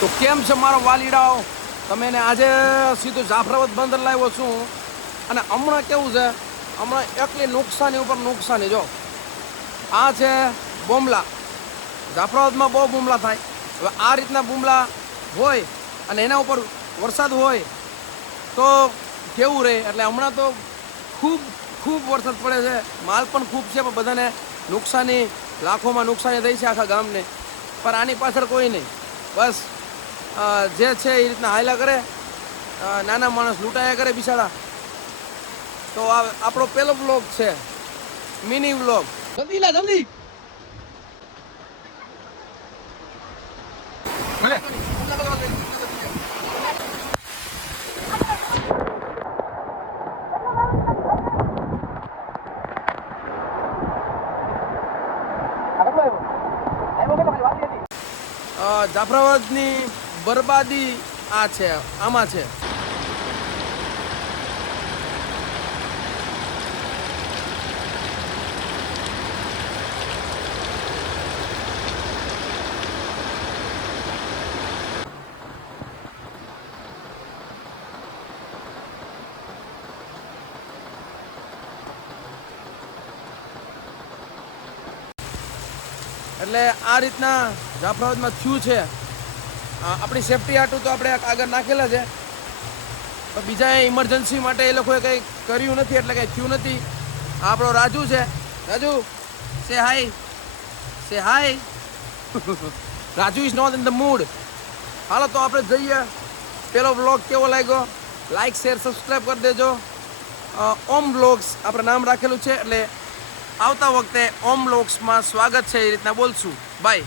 તો કેમ છે મારો વાલીડાઓ? તમે ને આજે સીધું જાફરાબાદ બંદર લાવ્યો છું. અને હમણાં કેવું છે, હમણાં એકલી નુકસાની ઉપર નુકસાની. જો આ છે બોમલા. જાફરાબાદમાં બહુ બુમલા થાય. હવે આ રીતના બુમલા હોય અને એના ઉપર વરસાદ હોય તો કેવું રહે. એટલે હમણાં તો ખૂબ ખૂબ વરસાદ પડે છે, માલ પણ ખૂબ છે, પણ બધાને નુકસાની, લાખોમાં નુકસાની થઈ છે આખા ગામને. પણ આની પાછળ કોઈ નહીં, બસ જે છે એ રીતના હાયલા કરે, નાના માણસ લૂંટાયા કરે બિચારા. તો આ આપણો પહેલો વ્લોગ છે, મિની વ્લોગ. જલ્દી લા જલ્દી. જાફરાબાદની બરબાદી આ છે, આમાં છે. એટલે આ રીતના જાફરાબાદમાં થયું છે. આપણી સેફટી હાટું તો આપણે આગળ નાખેલા છે, પણ બીજા ઇમરજન્સી માટે એ લોકોએ કંઈ કર્યું નથી, એટલે કંઈ થયું નથી. આ આપણો રાજુ છે. Raju, say hi, say hi. Raju is not in the mood. હાલો તો આપણે જઈએ. પેલો વ્લોગ કેવો લાગ્યો? લાઈક, શેર, સબસ્ક્રાઈબ કરી દેજો. ઓમ વ્લોગ્સ આપણે નામ રાખેલું છે, એટલે આવતા વખતે ઓમ વ્લોગ્સમાં સ્વાગત છે એ રીતના બોલશું. બાય.